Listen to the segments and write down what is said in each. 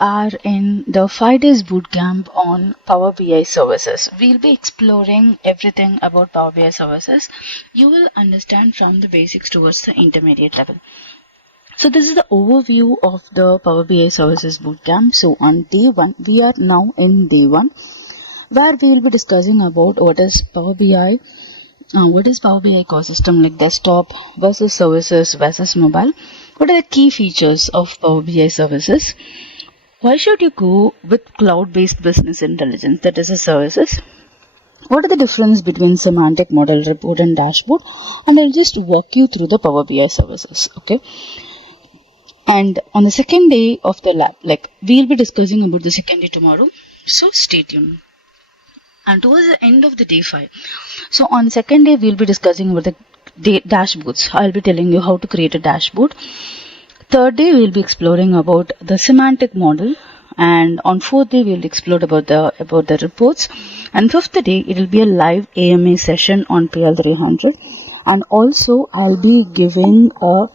are in the 5 days bootcamp on Power BI services. We'll be exploring everything about Power BI services. You will understand from the basics towards the intermediate level. So this is the overview of the Power BI services bootcamp. So on day 1, we are now in day 1, where we will be discussing about what is Power BI. What is Power BI ecosystem, like desktop versus services versus mobile? What are the key features of Power BI services? Why should you go with cloud-based business intelligence, that is a services? What are the difference between semantic, model, report and dashboard? And I'll just walk you through the Power BI services, okay? And on the second day of the lab, we'll be discussing about the second day tomorrow. So stay tuned. And towards the end of the day 5, so on the second day we'll be discussing about the dashboards. I'll be telling you how to create a dashboard. Third day we'll be exploring about the semantic model, and on fourth day we'll explore about the reports, and fifth day it will be a live AMA session on PL300, and also I'll be giving a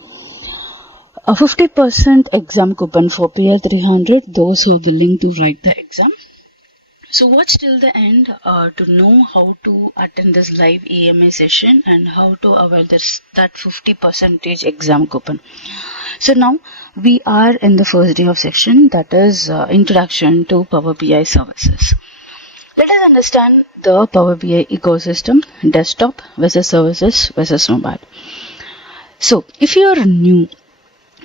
50% exam coupon for PL300, those who are willing to write the exam. So watch till the end to know how to attend this live AMA session and how to avail that 50% exam coupon. So now we are in the first day of section, that is introduction to Power BI services. Let us understand the Power BI ecosystem, desktop versus services versus mobile. So if you are new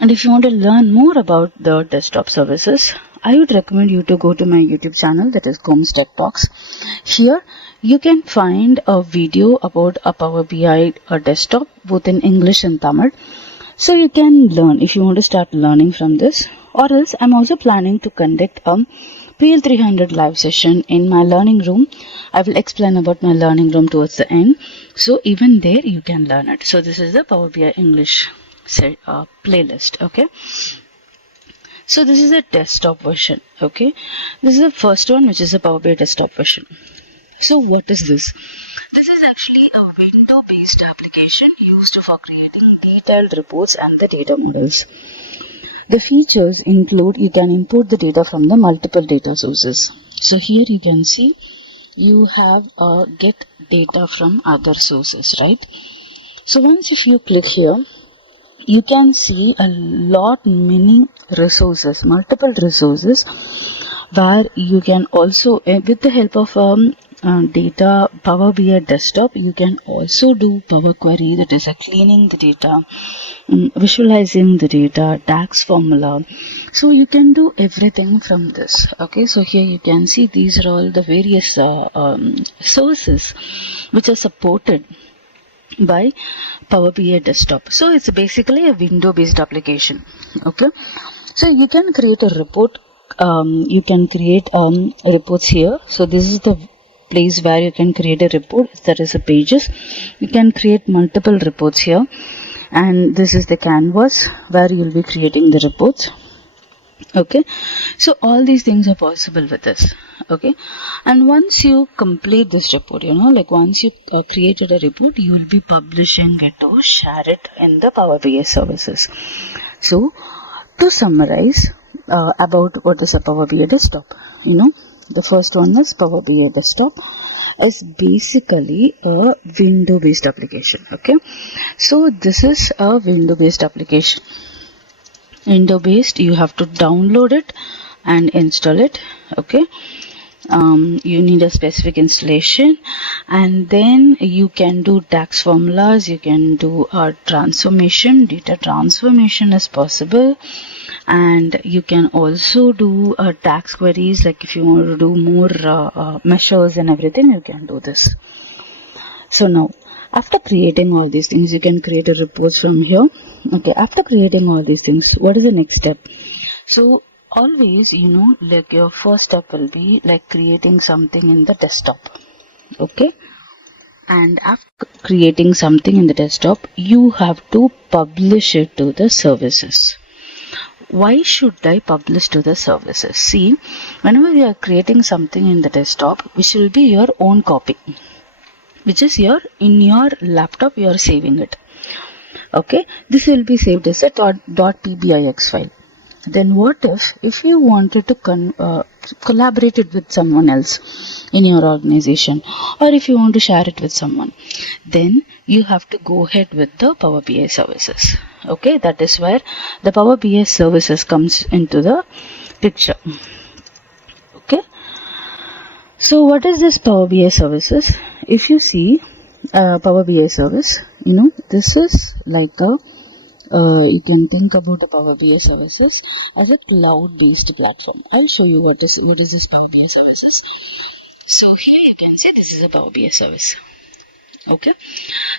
and if you want to learn more about the desktop services, I would recommend you to go to my YouTube channel, that is Goms Tech Talks. Here you can find a video about a Power BI desktop, both in English and Tamil. So you can learn if you want to start learning from this. Or else I'm also planning to conduct a PL300 live session in my learning room. I will explain about my learning room towards the end. So even there you can learn it. So this is the Power BI English playlist, okay? So this is a desktop version, okay? This is the first one, which is a Power BI desktop version. So what is this? This is actually a window-based application used for creating detailed reports and the data models. The features include, you can import the data from the multiple data sources. So here you can see you have get data from other sources, right? So once if you click here, you can see a lot many resources, multiple resources, where you can also, with the help of data Power BI desktop, you can also do Power Query, that is cleaning the data, visualizing the data, DAX formula. So you can do everything from this, okay? So here you can see these are all the various sources which are supported by Power BI desktop. So it's basically a window based application, okay? So you can create a report, you can create reports here. So this is the place where you can create a report. There is a pages, you can create multiple reports here, and this is the canvas where you will be creating the reports, okay? So all these things are possible with this, okay? And once you complete this report, once you created a report, you will be publishing it or share it in the Power BI services. So to summarize about what is a Power BI desktop, the first one is Power BI desktop is basically a window based application, okay? So this is a window based application. Window based, you have to download it and install it, okay? You need a specific installation, and then you can do DAX formulas, you can do a transformation, data transformation is possible, and you can also do DAX queries, like if you want to do more measures and everything, you can do this. So now after creating all these things, you can create a report from here, okay? After creating all these things, what is the next step? So always, your first step will be creating something in the desktop, okay? And after creating something in the desktop, you have to publish it to the services. Why should I publish to the services? See, whenever you are creating something in the desktop, which will be your own copy, which is in your laptop, you are saving it, okay? This will be saved as a .pbix file. Then what if you wanted to collaborate it with someone else in your organization, or if you want to share it with someone, then you have to go ahead with the Power BI services. Okay, that is where the Power BI services comes into the picture. Okay, so what is this Power BI services? If you see Power BI service, this is like a you can think about the Power BI services as a cloud-based platform. I'll show you what is this Power BI services. So here you can see this is a Power BI service. Okay,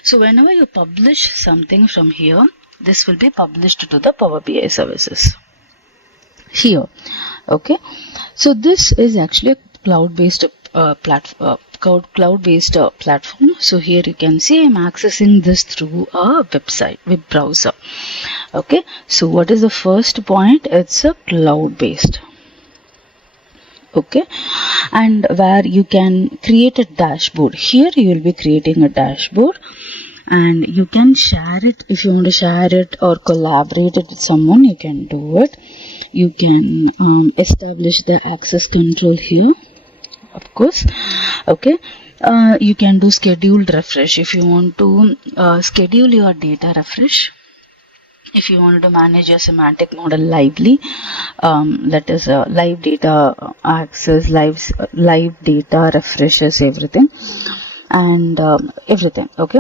so whenever you publish something from here, this will be published to the Power BI services here. Okay, so this is actually a cloud-based platform. So here you can see I'm accessing this through a web browser. Okay, so what is the first point? It's a cloud-based. Okay, and where you can create a dashboard. Here you will be creating a dashboard, and you can share it. If you want to share it or collaborate it with someone, you can do it. You can establish the access control here, of course. Okay, you can do scheduled refresh if you want to schedule your data refresh. If you wanted to manage your semantic model lively, that is live data access, live data refreshes, everything and everything. Okay,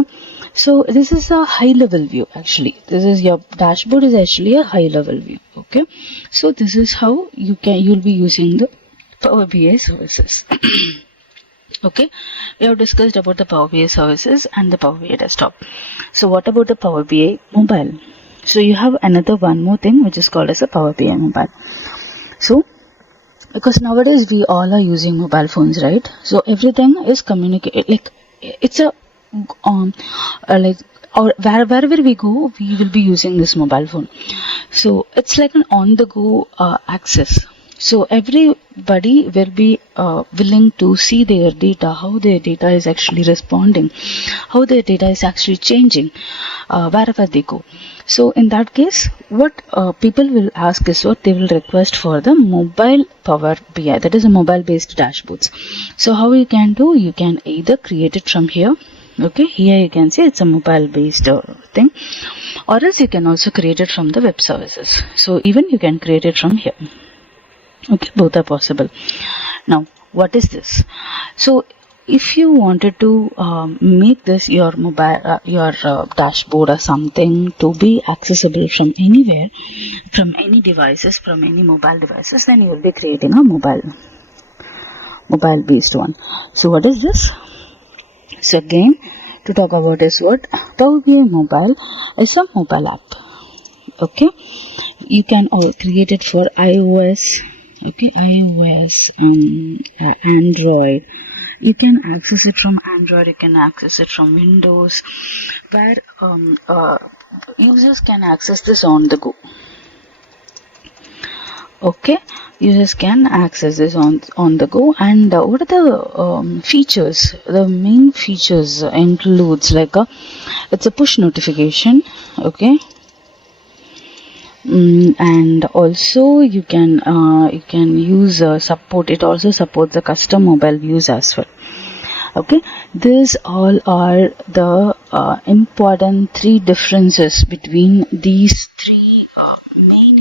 so this is a high level view. Actually, this is your dashboard is actually a high level view. Okay, so this is how you'll be using the Power BI services. Okay, we have discussed about the Power BI services and the Power BI desktop. So what about the Power BI mobile? So you have one more thing which is called as a Power BI mobile. So because nowadays we all are using mobile phones, right? So everything is communicated, like it's a like, or wherever we go, we will be using this mobile phone. So it's like an on the go access. So everybody will be willing to see their data, how their data is actually responding, how their data is actually changing wherever they go. So in that case, what people will ask is what they will request for the mobile Power BI, that is a mobile based dashboards. So how you can do, you can either create it from here. Okay, here you can see it's a mobile based thing, or else you can also create it from the web services. So even you can create it from here. Okay, both are possible. Now what is this? So if you wanted to make this your mobile dashboard or something to be accessible from anywhere, from any devices, from any mobile devices, then you will be creating a mobile based one. So what is this? So again, to talk about is what Power BI mobile is a mobile app. Okay, you can create it for iOS. Okay, iOS, Android. You can access it from Android, you can access it from Windows, where users can access this on the go. Okay, users can access this on the go. And what are the features? The main features includes like it's a push notification. Okay. And also you can use support. It also supports the custom mobile views as well. Okay, these all are the important three differences between these three main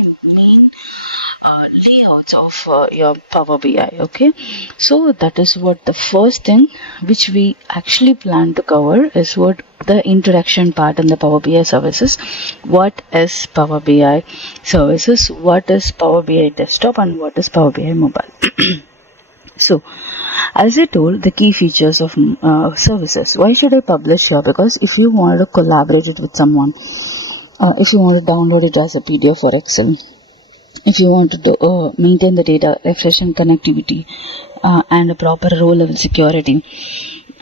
layouts of your Power BI. Okay, so that is what the first thing which we actually plan to cover is what the introduction part in the Power BI services. What is Power BI services? What is Power BI desktop? And what is Power BI mobile? So as I told, the key features of services. Why should I publish here? Because if you want to collaborate it with someone, if you want to download it as a PDF or Excel, if you want to maintain the data, refresh and connectivity, and a proper row level security,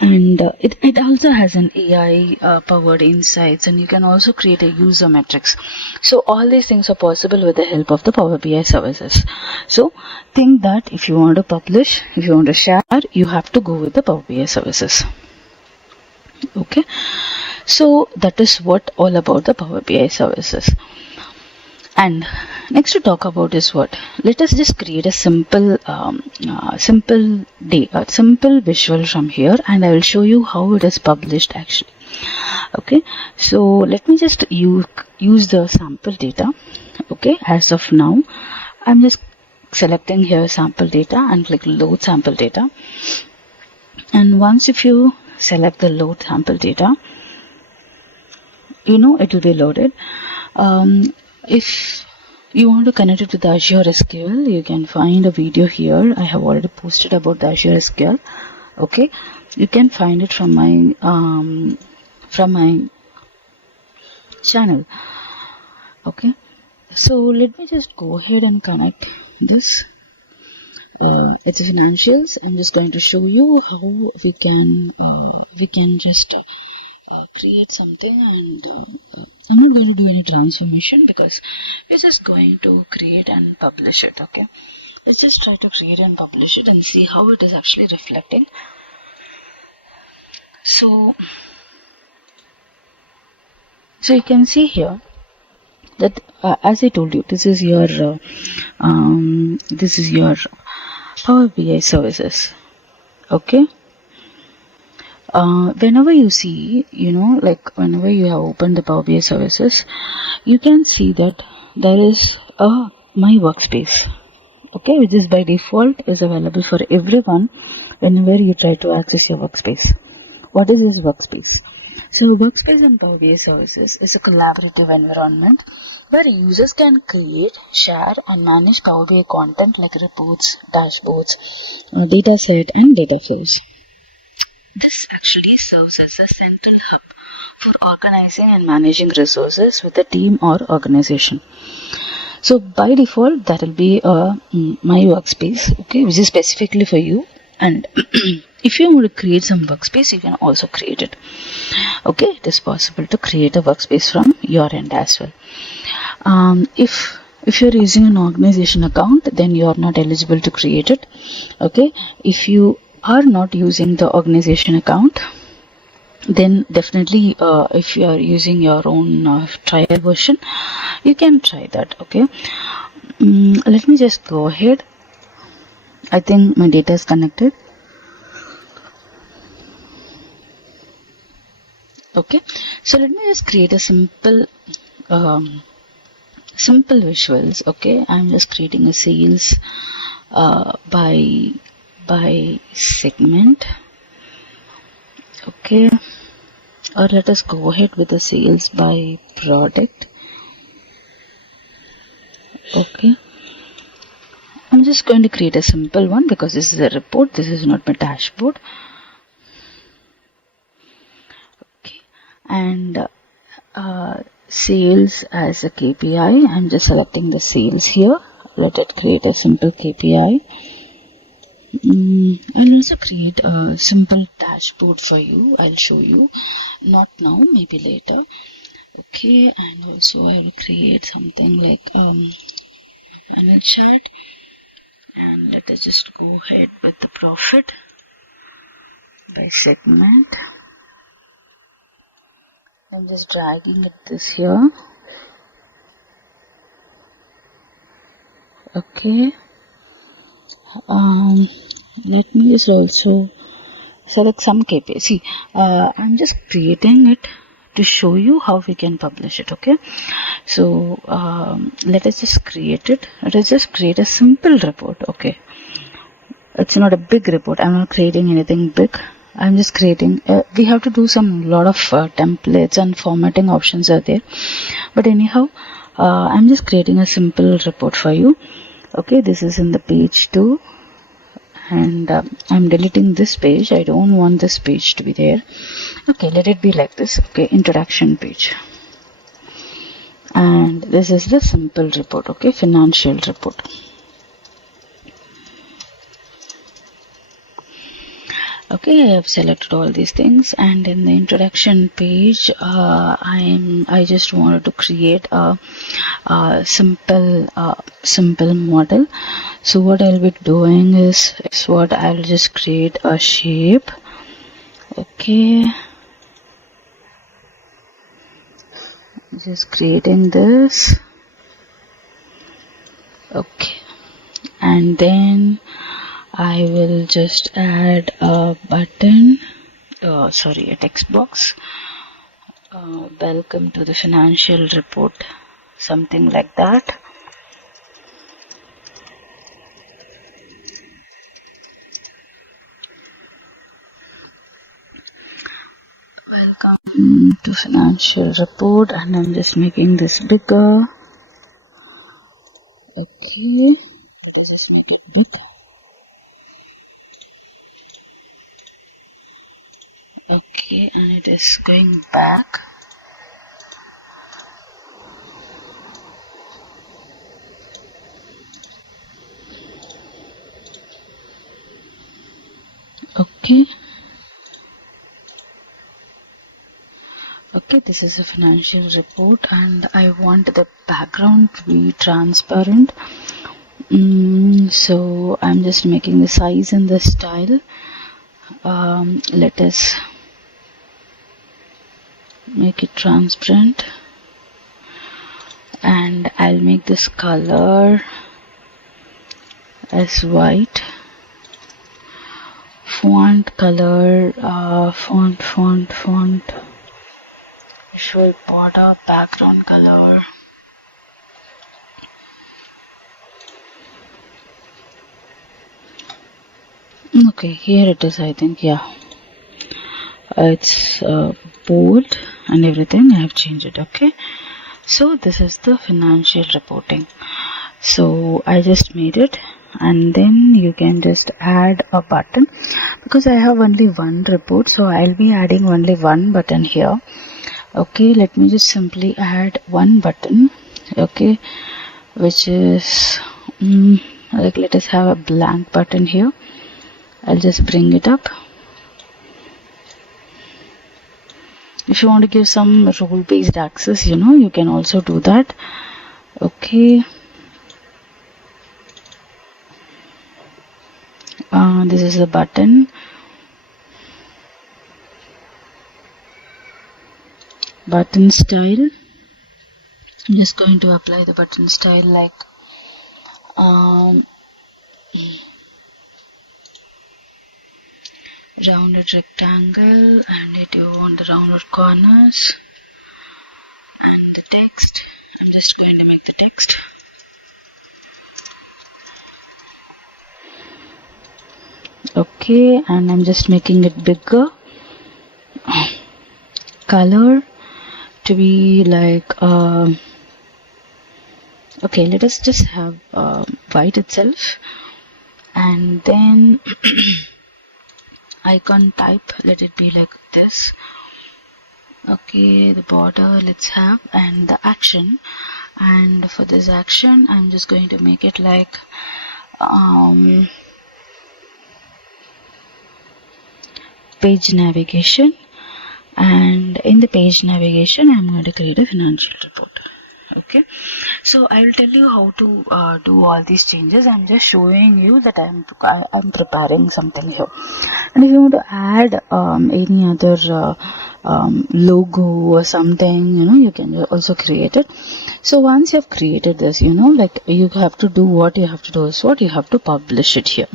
and it also has an AI powered insights, and you can also create a user metrics. So all these things are possible with the help of the Power BI services. So think that if you want to publish, if you want to share, you have to go with the Power BI services. Okay, so that is what all about the Power BI services. And Next to talk about is what? Let us just create a simple simple visual from here, and I will show you how it is published actually. Okay, so let me just use the sample data. Okay, as of now I'm just selecting here sample data and click load sample data, and once if you select the load sample data, it will be loaded. If you want to connect it with the Azure SQL, you can find a video here. I have already posted about the Azure SQL. Okay, you can find it from my channel. Okay, so let me just go ahead and connect this. It's financials. I'm just going to show you how we can just create something, and I'm not going to do any transformation because we're just going to create and publish it. Okay, let's just try to create and publish it and see how it is actually reflecting. So you can see here that as I told you, this is your Power BI services. Okay, whenever you see, whenever you have opened the Power BI services, you can see that there is a My Workspace. Okay, which is by default is available for everyone whenever you try to access your workspace. What is this workspace? So workspace in Power BI services is a collaborative environment where users can create, share and manage Power BI content like reports, dashboards, data set and data flows. This actually serves as a central hub for organizing and managing resources with a team or organization. So by default, that will be My Workspace, okay, which is specifically for you. And if you want to create some workspace, you can also create it. Okay, it is possible to create a workspace from your end as well. If you're using an organization account, then you are not eligible to create it. Okay, if you are not using the organization account, then definitely if you are using your own trial version, you can try that. Okay, let me just go ahead. I think my data is connected. Okay, so let me just create a simple visuals. Okay, I'm just creating a sales by segment. Okay, or let us go ahead with the sales by product. Okay, I'm just going to create a simple one because this is a report, this is not my dashboard. Okay, and sales as a KPI. I'm just selecting the sales here. Let it create a simple KPI. I'll also create a simple dashboard for you. I'll show you, not now, maybe later. Okay, and also I will create something like a chart, and let us just go ahead with the profit by segment. I'm just dragging this here. Okay, let me just also select some KPI. See, I'm just creating it to show you how we can publish it. Okay, so let us just create it. Let us just create a simple report. Okay, it's not a big report. I'm not creating anything big. I'm just creating, we have to do lot of templates and formatting options are there, but anyhow, I'm just creating a simple report for you. Okay, this is in the page 2, and I'm deleting this page. I don't want this page to be there. Okay, let it be like this. Okay, introduction page, and this is the simple report. Okay, financial report. Okay, I have selected all these things, and in the introduction page, I just wanted to create a simple model. So what I'll be doing is what I'll just create a shape. Okay, just creating this. and then I will just add a button, a text box. Welcome to the financial report, something like that. Welcome to financial report, and I'm just making this bigger. Okay, let's just make it big. Okay, and it is going back. Okay. Okay, this is a financial report, and I want the background to be transparent. So I'm just making the size and the style. Let us make it transparent, and I'll make this color as white. Font color, font. Visual border, background color. Okay, here it is, I think. Yeah, it's bold and everything. I have changed it. Okay, so this is the financial reporting. So I just made it, and then you can just add a button, because I have only one report, so I'll be adding only one button here. Okay, let me just simply add one button. Okay, which is like, let us have a blank button here. I'll just bring it up. If you want to give some role-based access, you can also do that. Okay. This is the button. Button style. I'm just going to apply the button style like rounded rectangle, and you want the rounded corners, and the text. I'm just going to make the text. Okay, and I'm just making it bigger. Color to be like okay, let us just have white itself, and then icon type, let it be like this. Okay, the border let's have, and the action, and for this action I'm just going to make it like page navigation, and in the page navigation I'm going to create a financial report. Okay, so I will tell you how to do all these changes. I'm just showing you that I'm preparing something here. And if you want to add any other logo or something, you can also create it. So once you have created this, like, you have to do what you have to do is what you have to publish it here.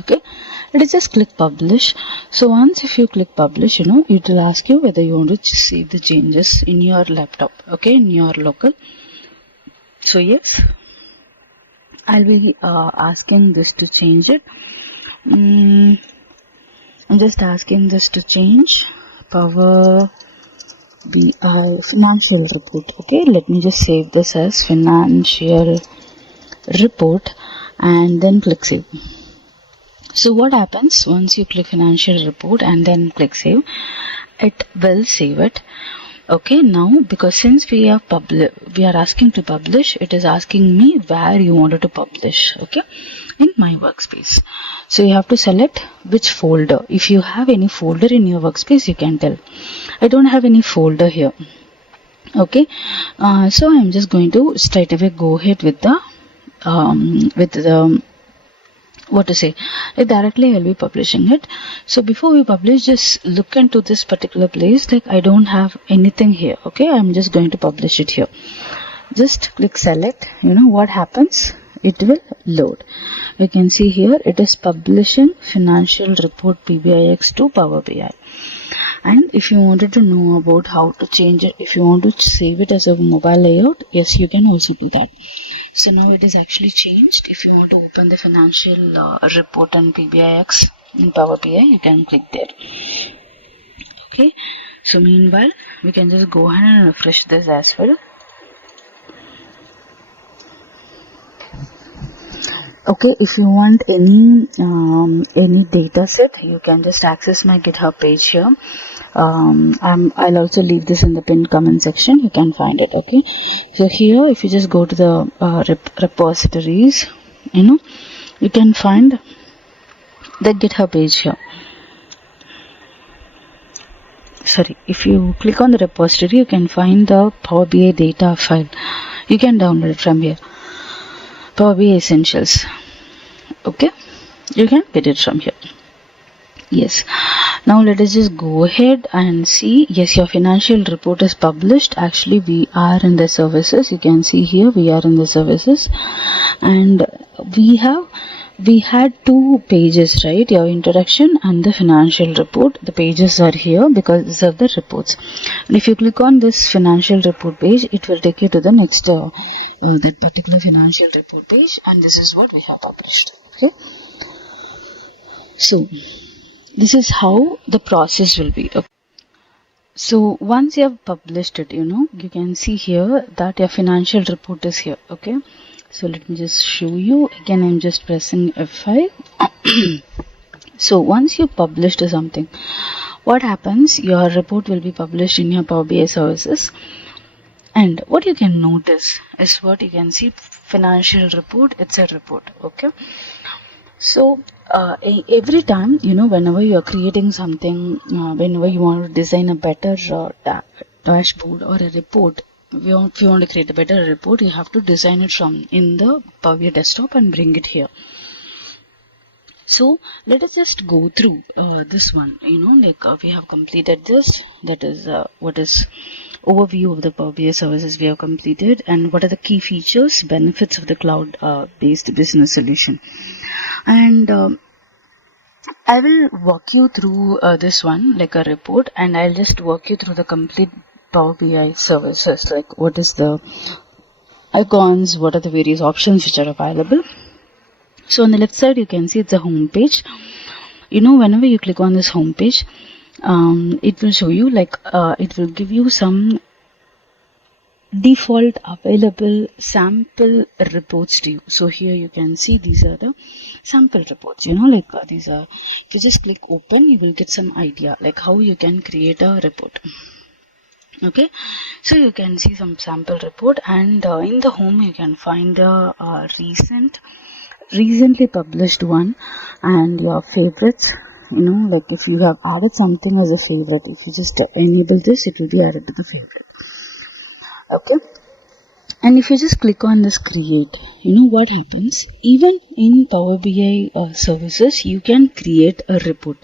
Okay, let us just click publish. So once if you click publish, it will ask you whether you want to save the changes in your laptop, okay, in your local. So yes, I'll be asking this to change it. I'm just asking this to change Power BI financial report. Okay, let me just save this as financial report and then click save. So what happens once you click financial report and then click save, it will save it. Okay, now because since we are asking to publish, it is asking me where you wanted to publish. Okay, in my workspace. So you have to select which folder. If you have any folder in your workspace, you can tell. I don't have any folder here. Okay, so I'm just going to straight away go ahead with the directly I'll be publishing it. So before we publish, just look into this particular place, like I don't have anything here. Okay, I'm just going to publish it here. Just click select. What happens, it will load. You can see here it is publishing financial report PBIX to Power BI. And if you wanted to know about how to change it, if you want to save it as a mobile layout, yes, you can also do that. So now it is actually changed. If you want to open the financial report and PBIX in Power BI, you can click there. Okay, so meanwhile we can just go ahead and refresh this as well. Okay, if you want any data set, you can just access my GitHub page here. I'll also leave this in the pinned comment section. You can find it. Okay, so here if you just go to the repositories, you can find the GitHub page here. Sorry, if you click on the repository, you can find the Power BI data file. You can download it from here. Power BI Essentials. Okay, you can get it from here. Yes, now let us just go ahead and see. Yes, your financial report is published. Actually, we are in the services. You can see here we are in the services, and we had two pages, right? Your introduction and the financial report. The pages are here because these are the reports. And if you click on this financial report page, it will take you to the next that particular financial report page, and this is what we have published. Okay, so this is how the process will be. Okay. So once you have published it, you can see here that your financial report is here. Okay, so let me just show you again. I'm just pressing F5. So once you published something, what happens? Your report will be published in your Power BI services. And what you can notice is what you can see, financial report, it's a report. Okay, so every time, whenever you are creating something, whenever you want to design a better dashboard or a report, if you want to create a better report, you have to design it from in the Power BI desktop and bring it here. So let us just go through this one. We have completed this. That is what is overview of the Power BI services we have completed, and what are the key features, benefits of the cloud-based business solution. And I will walk you through this one like a report, and I'll just walk you through the complete Power BI services, like what is the icons, what are the various options which are available. So on the left side, you can see it's a home page. Whenever you click on this home page, it will show you it will give you some default available sample reports to you. So here you can see these are the sample reports. These are, if you just click open, you will get some idea like how you can create a report. Okay, so you can see some sample report, and in the home you can find the recently published one and your favorites. If you have added something as a favorite, if you just enable this, it will be added to the favorite. Okay, and if you just click on this create, what happens? Even in Power BI services, you can create a report.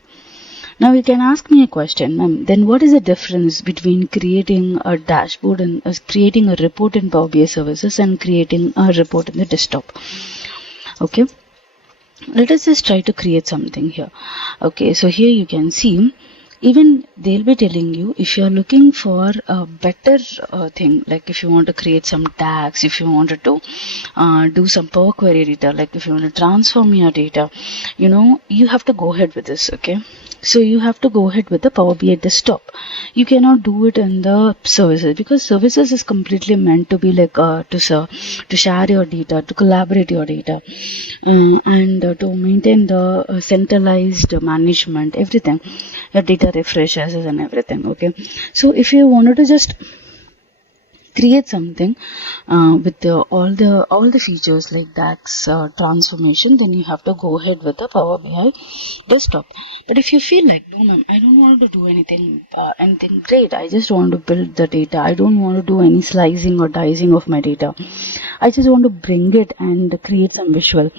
Now you can ask me a question, ma'am, then what is the difference between creating a dashboard and creating a report in Power BI services and creating a report in the desktop? Okay, let us just try to create something here. Okay, so here you can see, even they'll be telling you if you're looking for a better thing, like if you want to create some tags, if you wanted to do some Power Query data, like if you want to transform your data, you have to go ahead with this. Okay, so you have to go ahead with the Power BI desktop. You cannot do it in the services, because services is completely meant to be like to share your data, to collaborate your data, and to maintain the centralized management, everything, your data refreshes and everything. Okay, so if you wanted to just create something with all the features like DAX transformation, then you have to go ahead with the Power BI desktop. But if you feel like, no ma'am, I don't want to do anything great, I just want to build the data, I don't want to do any slicing or dicing of my data, I just want to bring it and create some visual,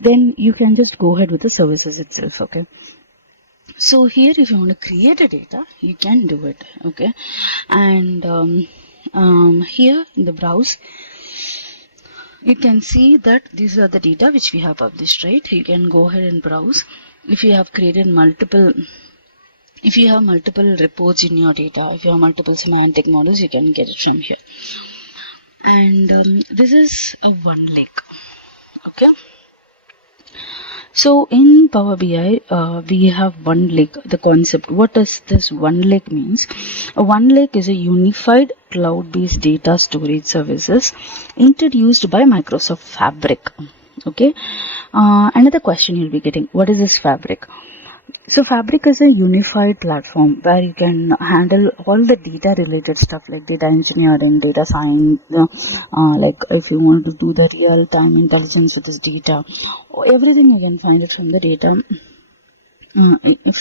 then you can just go ahead with the services itself. Okay, so here if you want to create a data, you can do it. Okay, and here in the browse, you can see that these are the data which we have published, right? You can go ahead and browse. If you have created multiple reports in your data, if you have multiple semantic models, you can get it from here. And this is a OneLake. Okay. So in Power BI, we have OneLake. The concept. What does this OneLake means? A OneLake is a unified cloud-based data storage services introduced by Microsoft Fabric. Okay. Another question you'll be getting: what is this Fabric? So Fabric is a unified platform where you can handle all the data related stuff like data engineering, data science, like if you want to do the real time intelligence with this data, everything you can find it from the data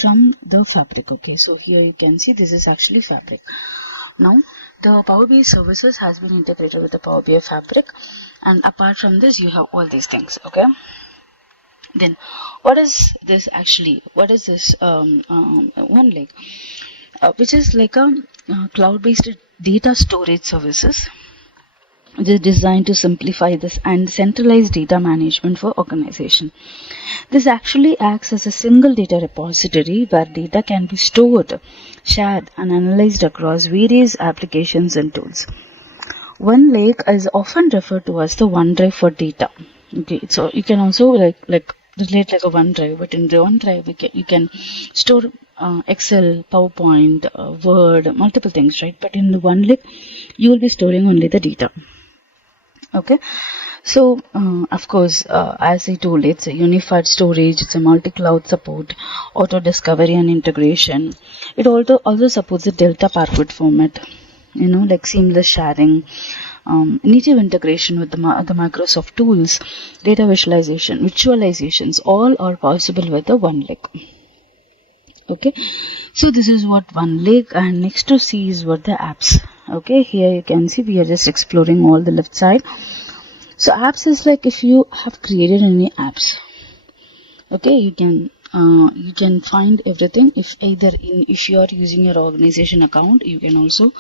from the Fabric. Okay, so here you can see this is actually Fabric. Now the Power BI services has been integrated with the Power BI Fabric, and apart from this you have all these things. Okay. Then, what is this actually? What is this OneLake? Which is like a cloud-based data storage services. It is designed to simplify this and centralize data management for organization. This actually acts as a single data repository where data can be stored, shared, and analyzed across various applications and tools. OneLake is often referred to as the OneDrive for data. Okay, so you can also like relate like a OneDrive, but in the OneDrive you can store Excel, PowerPoint, Word, multiple things, right? But in the OneLake you will be storing only the data. Okay, so of course, as I told, it's a unified storage, it's a multi-cloud support, auto discovery and integration. It also supports the Delta Parquet format, like seamless sharing, native integration with the Microsoft tools, data visualizations, all are possible with the OneLake. Okay, so this is what OneLake, and next to see is what the apps. Okay, here you can see we are just exploring all the left side. So apps is like if you have created any apps. Okay, you can find everything. If you are using your organization account, you can also.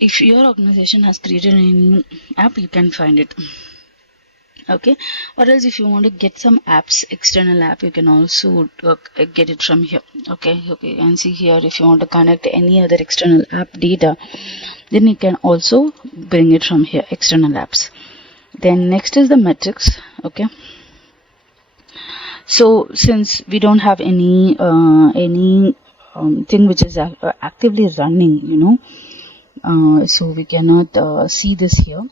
If your organization has created any app, you can find it. Okay, or else if you want to get some apps, external app, you can also get it from here. Okay, you can see here if you want to connect any other external app data, then you can also bring it from here, external apps. Then next is the metrics. Okay, so since we don't have any thing which is actively running, so we cannot see this here.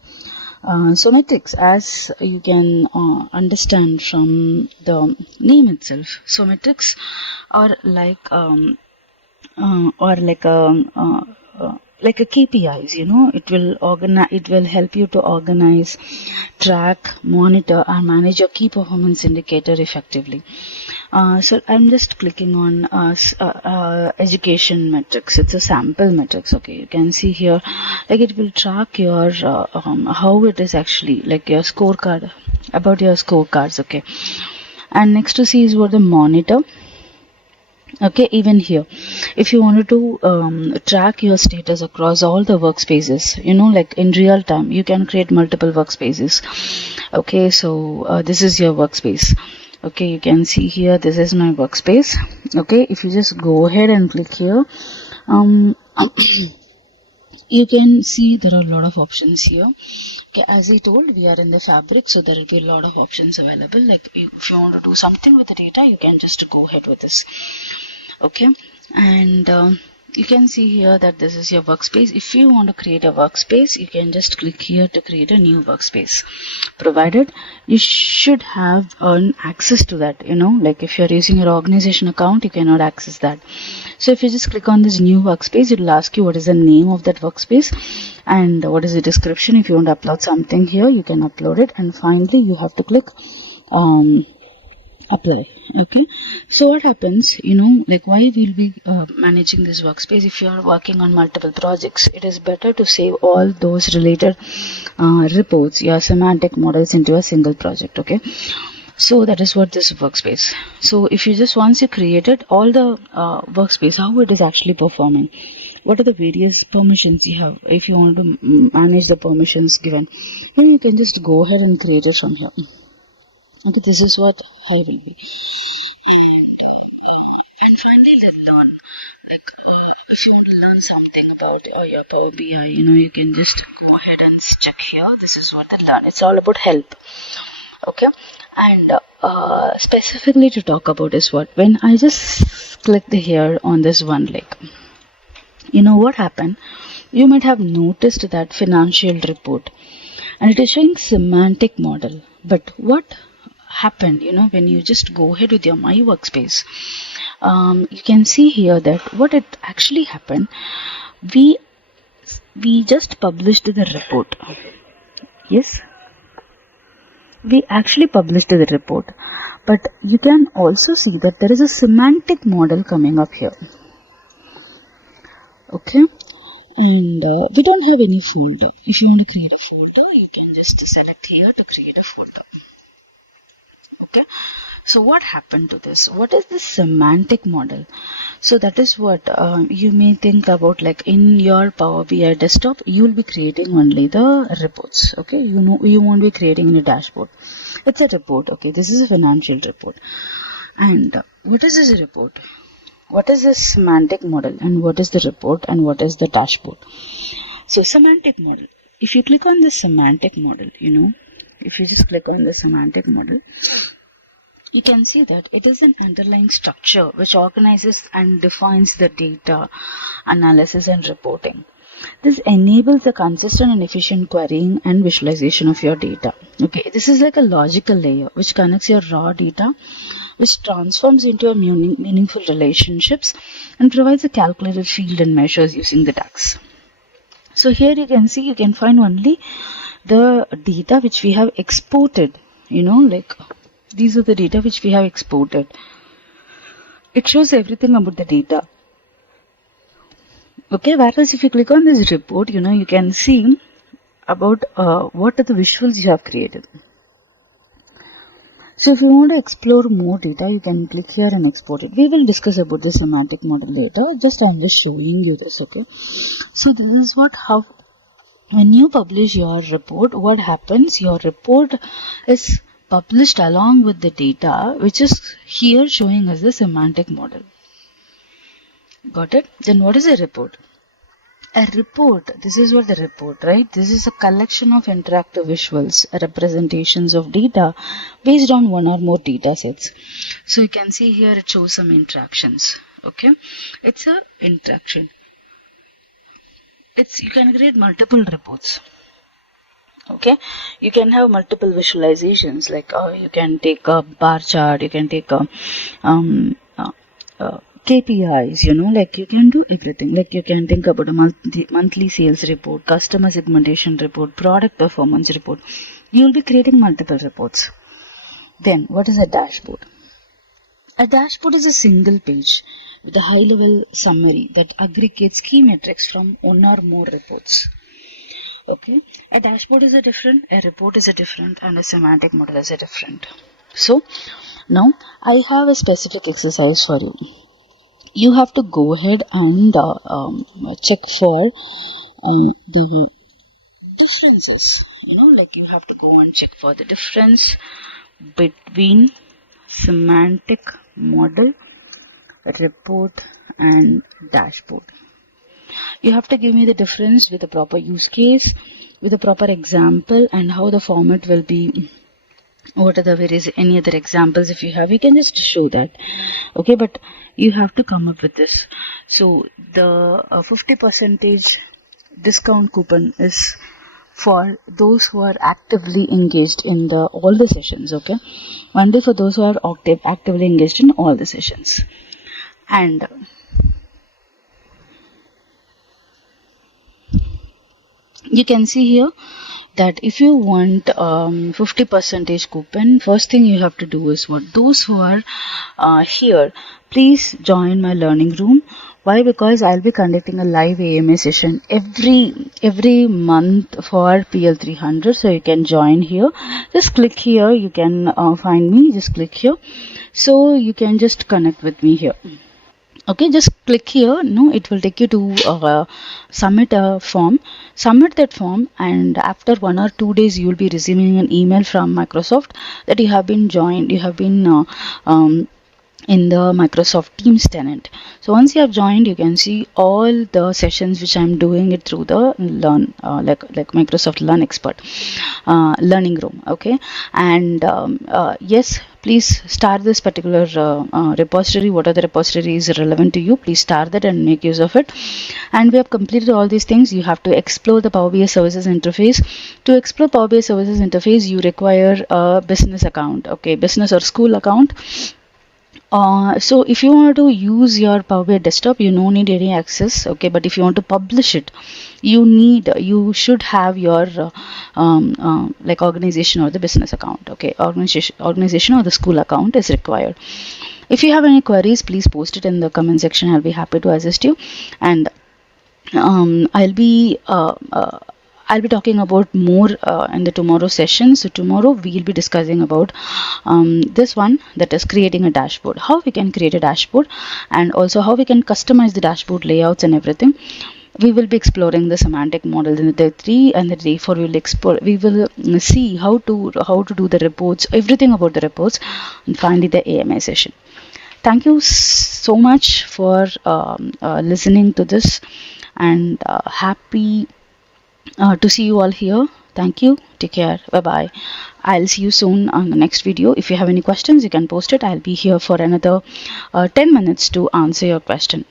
So metrics, as you can understand from the name itself, so metrics are like a KPIs. It will help you to organize, track, monitor, and manage your key performance indicator effectively. So I'm just clicking on education metrics. It's a sample metrics. Okay, you can see here, like it will track your how it is actually, like your scorecard, about your scorecards. Okay, and next to see is what the monitor. Okay, even here, if you wanted to track your status across all the workspaces, like in real time, you can create multiple workspaces. Okay, so this is your workspace. Okay, you can see here, this is my workspace. Okay, if you just go ahead and click here, you can see there are a lot of options here. Okay, as I told, we are in the Fabric, so there will be a lot of options available. Like if you want to do something with the data, you can just go ahead with this. Okay, and you can see here that this is your workspace. If you want to create a workspace, you can just click here to create a new workspace, provided you should have access to that. Like if you're using your organization account, you cannot access that. So if you just click on this new workspace, it will ask you what is the name of that workspace and what is the description. If you want to upload something here, you can upload it, and finally you have to click apply. Okay, so what happens, like why we'll be managing this workspace? If you are working on multiple projects, it is better to save all those related reports, your semantic models, into a single project. Okay, so that is what this workspace. So if you just once you created all the workspace, how it is actually performing, what are the various permissions you have. If you want to manage the permissions given, then you can just go ahead and create it from here. Okay, this is what I will be. And finally, learn. If you want to learn something about your Power BI, you can just go ahead and check here. This is what the learn. It's all about help. Okay, and specifically to talk about is what, when I just clicked here on this OneLake, what happened? You might have noticed that financial report, and it is showing semantic model. But what happened, when you just go ahead with your My Workspace, you can see here that what it actually happened, we just published the report. Yes, we actually published the report, but you can also see that there is a semantic model coming up here. Okay, and we don't have any folder. If you want to create a folder, you can just select here to create a folder. Okay, so what happened to this? What is the semantic model? So that is what you may think about, like in your Power BI desktop, you will be creating only the reports. Okay, you won't be creating any dashboard. It's a report. Okay, this is a financial report. And what is this report? What is the semantic model, and what is the report, and what is the dashboard? So semantic model. If you click on the semantic model, if you just click on the semantic model, you can see that it is an underlying structure which organizes and defines the data analysis and reporting. This enables the consistent and efficient querying and visualization of your data. Okay, this is like a logical layer which connects your raw data, which transforms into a meaningful relationships and provides a calculated field and measures using the DAX. So here you can see, you can find only the data which we have exported, like these are the data which we have exported. It shows everything about the data. Okay, whereas if you click on this report, you can see about what are the visuals you have created. So if you want to explore more data, you can click here and export it. We will discuss about the semantic model later. I'm just showing you this. Okay, so this is how when you publish your report, what happens? Your report is published along with the data, which is here showing us the semantic model. Got it? Then what is a report? A report, this is what the report, right? This is a collection of interactive visuals, representations of data based on one or more data sets. So you can see here it shows some interactions. Okay, it's a interaction. You can create multiple reports. Okay, you can have multiple visualizations, like you can take a bar chart, you can take a KPIs, like you can do everything. Like you can think about a monthly sales report, customer segmentation report, product performance report. You will be creating multiple reports. Then what is a dashboard? A dashboard is a single page with a high-level summary that aggregates key metrics from one or more reports. Okay, a dashboard is a different, a report is a different, and a semantic model is a different. So now I have a specific exercise for you. You have to go ahead and check for the differences. Like you have to go and check for the difference between semantic model, report, and dashboard. You have to give me the difference with a proper use case, with a proper example, and how the format will be. What are any other examples if you have, you can just show that. Okay, but you have to come up with this. So the 50% discount coupon is for those who are actively engaged in all the sessions. Okay, only for those who are actively engaged in all the sessions. And you can see here that if you want 50% coupon, first thing you have to do is what? Those who are here, please join my learning room. Why? Because I'll be conducting a live AMA session every month for PL300. So you can join here. Just click here. You can find me. Just click here. So you can just connect with me here. Okay, just click here. No, it will take you to submit a form. Submit that form, and after 1 or 2 days you will be receiving an email from Microsoft that you have been joined, you have been in the Microsoft Teams tenant. So once you have joined, you can see all the sessions which I'm doing it through the Learn, like Microsoft Learn Expert learning room. Okay, and yes, please start this particular repository. What are the repositories relevant to you? Please start that and make use of it. And we have completed all these things. You have to explore the Power BI Services interface. To explore Power BI Services interface, you require a business account. Okay, business or school account. So if you want to use your Power BI desktop, you don't need any access. Okay, but if you want to publish it, you should have your like organization or the business account. Okay, organization or the school account is required. If you have any queries, please post it in the comment section. I'll be happy to assist you, and I'll be talking about more in the tomorrow session. So tomorrow we'll be discussing about this one, that is creating a dashboard, how we can create a dashboard, and also how we can customize the dashboard layouts and everything. We will be exploring the semantic model in the day 3, and the day 4 we will see how to do the reports, everything about the reports, and finally the AMA session. Thank you so much for listening to this, and happy to see you all here. Thank you. Take care. Bye bye. I'll see you soon on the next video. If you have any questions, you can post it. I'll be here for another 10 minutes to answer your question.